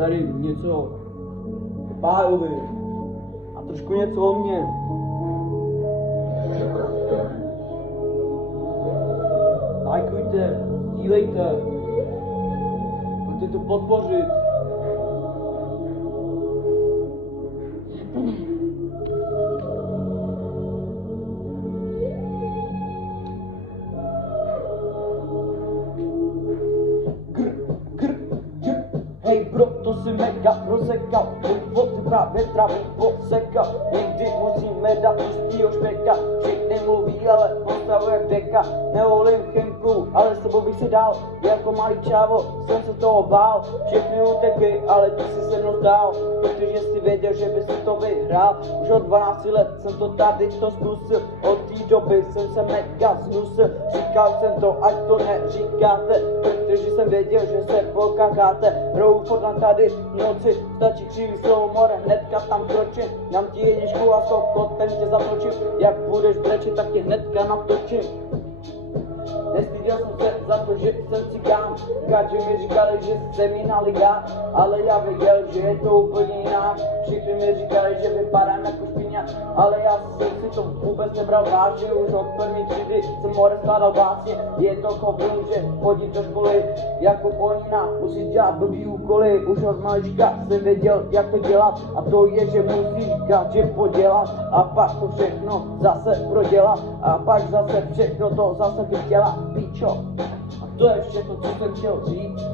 tady něco o Pájovi a trošku něco o mně. Lajkujte, sdílejte, pojďte to podpořit. Hej bro, to si mega rozsekal, od právě travy posekal. Někdy musíme dát pustýho špeka, všechny mluví, ale postavu jak deka. Nevolím chemku, ale s tebou bych se dál, jako malý čávo, jsem se toho bál. Všechny utekly, ale ty si se mnou stál, protože si věděl, že by si to vyhrál. Už od 12 let jsem to tady to zkusil, od té doby jsem se mega znusil. Říkal jsem to, ať to neříkáte, protože jsem věděl, že se pokakáte. Hrou Fortnite tady v noci, stačí křivý slovo more, hnedka tam kročím. Dám ti jedničku a skok, ten tě zatočím. Jak budeš brečet, tak tě hnedka natočím. Nestyděl jsem se za to, že jsem cigán. Káči mi říkali, že jsem jiná liga, ale já věděl, že je to úplně jinak. Všichni mi říkali, že vypadám jako špíňa, ale já jsem si to vůbec nebral vážně. Už od první třídy jsem more skládal básně. Je to kovu, že chodí do školy jako polnina, musíš dělat blbý úkoly. Už od malička jsem věděl, jak to dělat, a to je, že musíš káče podělat a pak to všechno zase prodělat a pak zase všechno to zase vydělat. Píčo. A to je všechno, co jsem chtěl říct.